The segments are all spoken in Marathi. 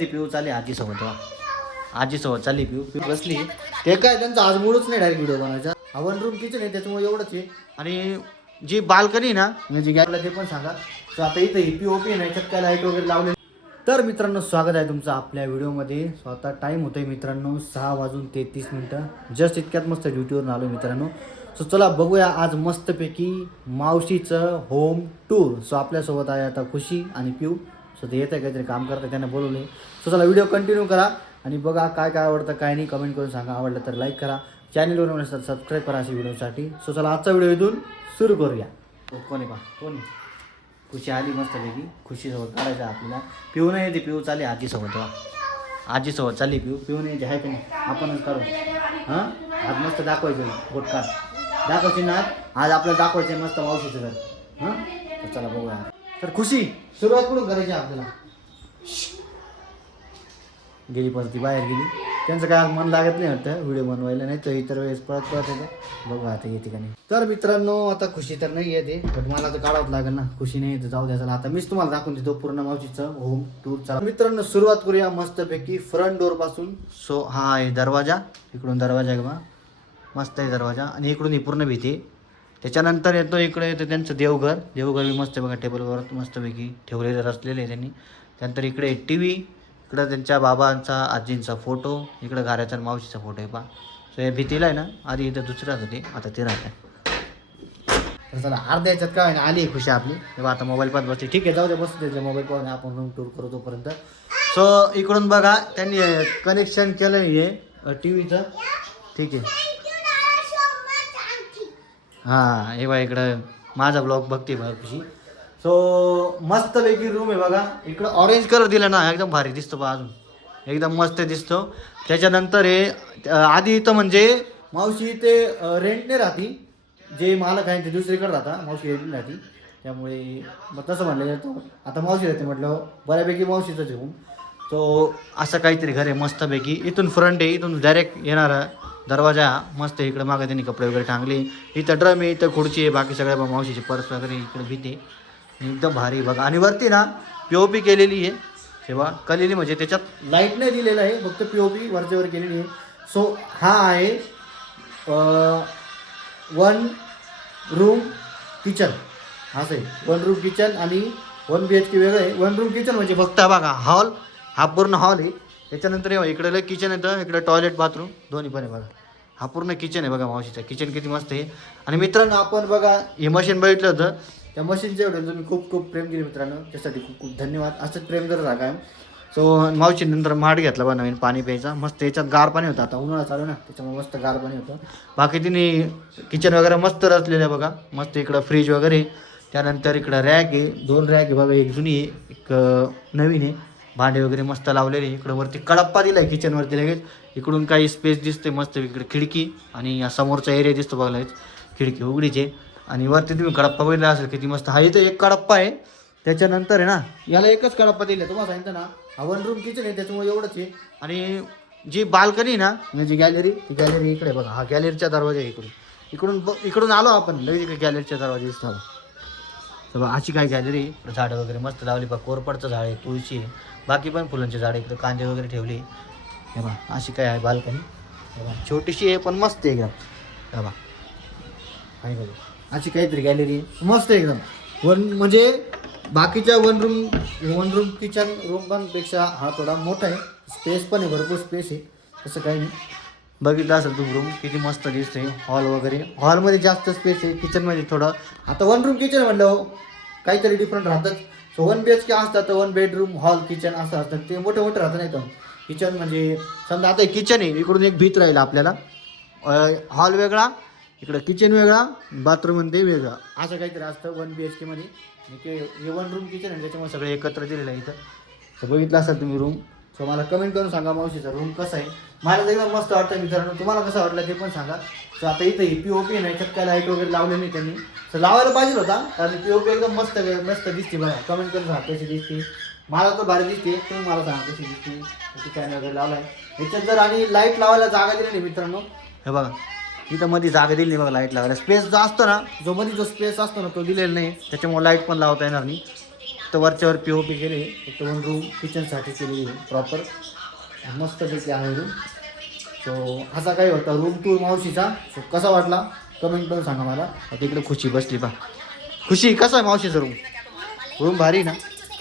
ती पिऊ चालली आजीसोबत. आजीसोबत चालली पिऊ. पिऊ बसली. ते काय त्यांचा आज मूडच नाही डायरेक्ट व्हिडिओ बनवायचा. हा वन रूम किचन आहे त्याच्यामुळे एवढंच आहे. आणि जी बाल्कनी ना म्हणजे गॅसला ते पण सांगा. तर आता इथं ही पीओपी नाही काय लाईट वगैरे लावले. तर मित्रांनो स्वागत आहे तुमचं आपल्या व्हिडिओमध्ये. स्वतः टाईम होतोय मित्रांनो 6:33 जस्ट इतक्यात मस्त ड्युटीवरून आलो मित्रांनो. सो चला बघूया आज मस्तपैकी मावशीचं होम टूर. सो आपल्यासोबत आहे आता खुशी आणि पिऊ. सो ते येतं काहीतरी काम करतं त्यांना बोलवले. सो चला व्हिडिओ कंटिन्यू करा आणि बघा काय काय आवडतं काय नाही कमेंट करून सांगा. आवडलं तर लाईक करा, चॅनलवर नसेल सबस्क्राईब करा अशा व्हिडिओसाठी. सो चला आजचा व्हिडिओ इथून सुरू करूया. कोणी पा कोणी खुशी आली मस्तपैकी. खुशीसोबत काढायचं आपल्याला. पिऊ नाही येते, पिऊ चालली आजीसोबत. आजीसोबत चालली पिऊ. पिऊ नाही येते आहे की नाही आपणच काढू. हां आज मस्त दाखवायचं बोट काढ दाखवायची ना. आज आपल्याला दाखवायचं मस्त मावशीचं घर. हां तर चला बघूया. तर खुशी सुरुवात कुठून करायची आपल्याला. गेली परत ती बाहेर गेली. त्यांचं काय मन लागत नाही वाटतं व्हिडिओ बनवायला. नाही तर इतर वेळेस पळत येतं. बघू आता येते का नाही. तर मित्रांनो आता खुशी तर नाही येते बट मला तर काढावंच लागेल ना. खुशी नाही येते जाऊ द्या. चला आता मीच तुम्हाला दाखवून देतो पूर्ण मावशीचं होम टूर. चला मित्रांनो सुरुवात करूया मस्तपैकी फ्रंट डोर पासून. सो हा आहे दरवाजा. इकडून दरवाजा आहे बघा मस्त आहे दरवाजा. आणि इकडून ही पूर्ण भीती. त्याच्यानंतर येतो इकडे येतं त्यांचं देवघर. देवघर बी मस्त बघा टेबलवर मस्तपैकी ठेवलेले रचलेले आहे त्यांनी. त्यानंतर इकडे टी व्ही. इकडं त्यांच्या बाबांचा आजींचा फोटो. इकडं घराचा मावशीचा फोटो आहे पा. सो हे भीतीला आहे ना आधी इथं दुसऱ्याच होते आता ते राहतं. तर चला अर्ध्या याच्यात काय ना आली आहे खुशी आपली. तेव्हा आता मोबाईल पाहत बसते. ठीक आहे जाऊ दे बसते त्याच्या मोबाईल पाहून आपण रूम टूर करू तोपर्यंत. सो इकडून बघा त्यांनी कनेक्शन केलं आहे टी व्हीचं. ठीक आहे हां हे बघा इकडं माझा ब्लॉग बघते बघा खुशी. सो मस्तपैकी रूम आहे बघा. इकडं ऑरेंज कलर दिला ना एकदम भारी दिसतो बा. अजून एकदम मस्त दिसतो. त्याच्यानंतर हे आधी इथं म्हणजे मावशी ते रेंटने राहती. जे मालक आहे ते दुसरीकडे राहता. मावशी रेंटने राहती त्यामुळे मग तसं म्हणलं जातं. आता मावशी राहते म्हटलं बऱ्यापैकी मावशीचंच घेऊन. तो असं काहीतरी घर आहे मस्तपैकी. इथून फ्रंट आहे. इथून डायरेक्ट येणारा दरवाजा मस्त. इकडे मागं त्यांनी कपडे वगैरे टांगले. इथं ड्रम आहे, इथं खुर्ची आहे, बाकी सगळ्या मावशीचे पर्स वगैरे इकडे भीते एकदम भारी बघा. आणि वरती ना पीओपी केलेली आहे तेव्हा केलेली म्हणजे त्याच्यात लाईट नाही दिलेलं आहे फक्त पीओपी वरच्यावर केलेली आहे. सो हा आहे 1 रूम किचन. असं आहे 1 रूम किचन आणि 1 BHK वेगळं आहे. 1 रूम किचन म्हणजे फक्त बघा हॉल. हा पूर्ण हॉल आहे. त्याच्यानंतर इकडे किचन येतं, इकडे टॉयलेट बाथरूम दोन्ही पण आहे बघा. हा पूर्ण किचन आहे बघा मावशीचं. किचन किती मस्त आहे. आणि मित्रांनो आपण बघा हे मशीन बघितलं होतं. त्या मशीनच्या एवढं तुम्ही खूप खूप प्रेम केले मित्रांनो. त्यासाठी खूप खूप धन्यवाद. असंच प्रेम करत राहा काय. सो मावशी नंतर माठ घेतला बा नवीन पाणी प्यायचा मस्त. याच्यात गार पाणी होतं. आता उन्हाळा चालू ना त्याच्यामुळे मस्त गार पाणी होतं. बाकी तिने किचन वगैरे मस्त रचलेलं आहे बघा. मस्त इकडं फ्रीज वगैरे. त्यानंतर इकडं रॅक आहे. 2 रॅक आहे बघा. एक जुनी आहे एक नवीन आहे. भांडे वगैरे मस्त लावलेले. इकडं वरती कडप्पा दिला आहे किचनवरती लगेच. इकडून काही स्पेस दिसते मस्त. इकडे खिडकी आणि समोरचा एरिया दिसतो बघा लगेच. खिडकी उघडीचे. आणि वरती तुम्ही कडप्पा बघितला असेल किती मस्त. हा इथं एक कडप्पा आहे. त्याच्यानंतर आहे ना याला एकच कडप्पा दिला तुम्हाला सांगितलं ना. हा 1 रूम किचन आहे त्याच्यामुळे एवढंच आहे. आणि जी बाल्कनी ना म्हणजे गॅलरी ती गॅलरी इकडे बघा. हा गॅलरीचा दरवाजा आहे. इकडून आलो आपण लगेच इकडे गॅलरीचा दरवाजा दिसतो. तर अशी काय गॅलरी. झाडं वगैरे मस्त लावली बघा. कोरपडचं झाड आहे, तुळशी आहे, बाकी पण फुलांचे झाड. इकडे कांदे वगैरे ठेवले. हे बघा अशी काय आहे बाल्कनी. हे बघा छोटीशी आहे पण मस्त आहे एकदम. हे बघा आहे बघा अशी काहीतरी गॅलरी आहे मस्त एकदम. म्हणजे बाकीच्या 1 रूम किचन रूमपेक्षा हा थोडा मोठा आहे. स्पेस पण आहे भरपूर स्पेस आहे. तसं काही नाही. बघितलं असेल तुम्ही रूम किती मस्त दिसते. हॉल वगैरे हॉलमध्ये जास्त स्पेस आहे. किचनमध्ये थोडं आता 1 रूम किचन म्हटलं काहीतरी डिफरंट राहतात. सो 1 BHK असतात तर 1 बेडरूम हॉल किचन असं असतं. ते मोठं मोठं राहतं नाही तर किचन म्हणजे समजा आता किचन आहे इकडून एक भीत राहील आपल्याला. हॉल वेगळा इकडं किचन वेगळा बाथरूममध्ये वेगळा असं काहीतरी असतं 1 BHK मध्ये. हे 1 रूम किचन आहे त्याच्यामुळे सगळे एकत्र दिलेलं आहे इथं. तर बघितलं असाल तुम्ही रूम. सो मला कमेंट करून सांगा मावशीचा रूम कसा आहे. मला तर एकदम मस्त वाटतं मित्रांनो. तुम्हाला कसं वाटलं ते पण सांगा. सो आता इथं ही पीओपी नाही याच्यात काय लाईट वगैरे लावले नाही त्यांनी. सो लावायला पाहिजे होता कारण पीओपी एकदम मस्त मस्त दिसते बघा. कमेंट करून सांगा कशी दिसते. मला तर भारी दिसते. तुम्ही मला सांगा कशी दिसते. फॅन वगैरे लावला आहे याच्यात. जर आणि लाईट लावायला जागा दिली नाही मित्रांनो. हे बघा इथं मध्ये जागा दिली नाही बघा लाईट लावायला. स्पेस जो असतो ना जो मध्ये जो स्पेस असतो ना तो दिलेला नाही त्याच्यामुळे लाईट पण लावता येणार नाही. फक्त वरच्यावर POP केले, फक्त 1 रूम किचनसाठी केलेली आहे प्रॉपर, मस्तपैकी आहे रूम. सो असा काही होता रूम टूर मावशीचा. सो कसा वाटला कमेंट करून सांगा मला. तिकडे खुशी बसली पा. खुशी कसा आहे मावशीचा रूम? रूम भारी ना.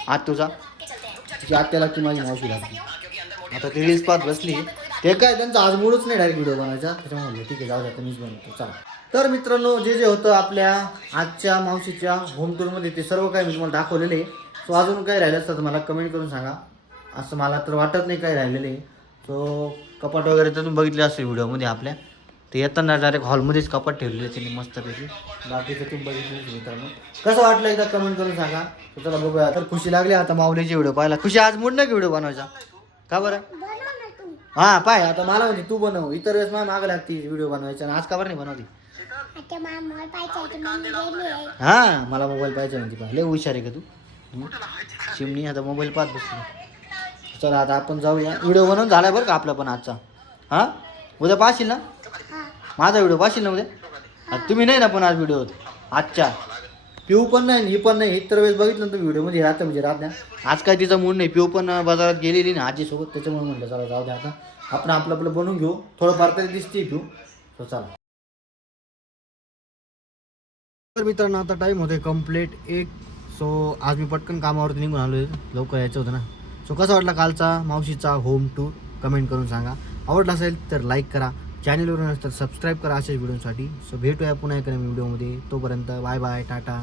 आत तुझा तुझी आत्याला की माझी मावशी लागली. आता ती रील्स पाहत बसली. ते काय त्यांचा आज मूडच नाही डायरेक्ट व्हिडिओ बनवायचा, त्याच्यामुळे ठीक आहे जाऊ द्या मीच बनवतो चला. तर मित्रांनो जे होतं आपल्या आजच्या मावशीच्या होम टूरमध्ये ते सर्व काही मी तुम्हाला दाखवलेले आहे. सो अजून काही राहिलं असतं तर मला कमेंट करून सांगा. असं मला तर वाटत नाही काही राहिलेलं आहे. सो कपाट वगैरे तर तुम्ही बघितले असेल व्हिडिओमध्ये आपल्या. ते येताना डायरेक्ट हॉलमध्येच कपाट ठेवलेले त्यांनी मस्तपैकी. बाकीचं तुम्ही बघितलं मित्रांनो. कसं वाटलं एकदा कमेंट करून सांगा. तर चला बघूया. तर खुशी लागली आता माऊलीचे व्हिडिओ पाहायला. खुशी आज मूड नाही की व्हिडिओ बनवायचा का बरं? हां पाय आता मला म्हणते तू बनव. इतर वेळेस मला मागं लागते व्हिडिओ बनवायचा आणि आज का बरं नाही बनवते? हां मला मोबाईल पाहिजे म्हणते पा. लय हुशार आहे का तू चिमणी. आता मोबाईल पाहत बसली. चला आता आपण जाऊया. व्हिडिओ बनवून झाला बरं का आपला पण आजचा. हां उद्या पाहशील ना माझा व्हिडिओ? पाहशील ना उद्या? तुम्ही नाही ना पण आज व्हिडिओ आजच्या पिऊ पण नाही ही पण नाही. इतर वेळेस बघितलं ना तुम्ही व्हिडिओमध्ये राहतं म्हणजे राहत नाही. आज काय तिचा मूड नाही. पिऊ पण बाजारात गेलेली ना आजीसोबत, त्याच्यामुळे म्हटलं चला जाऊ द्या आता आपण आपलं बनवून घेऊ. थोडंफार तरी दिसते पिऊ. सो चला. तर मित्रांनो आता टाईम होते कंप्लीट 1. सो आज मी पटकन कामावरती निघून आलो आहे. लवकर यायचं होतं ना. सो कसा वाटला कालचा मावशीचा होम टूर कमेंट करून सांगा. आवडला असेल तर लाईक करा. चॅनलवरून असेल तर सबस्क्राईब करा अशाच व्हिडिओसाठी. सो भेटूया पुन्हा एका व्हिडिओमध्ये. तोपर्यंत बाय बाय टाटा.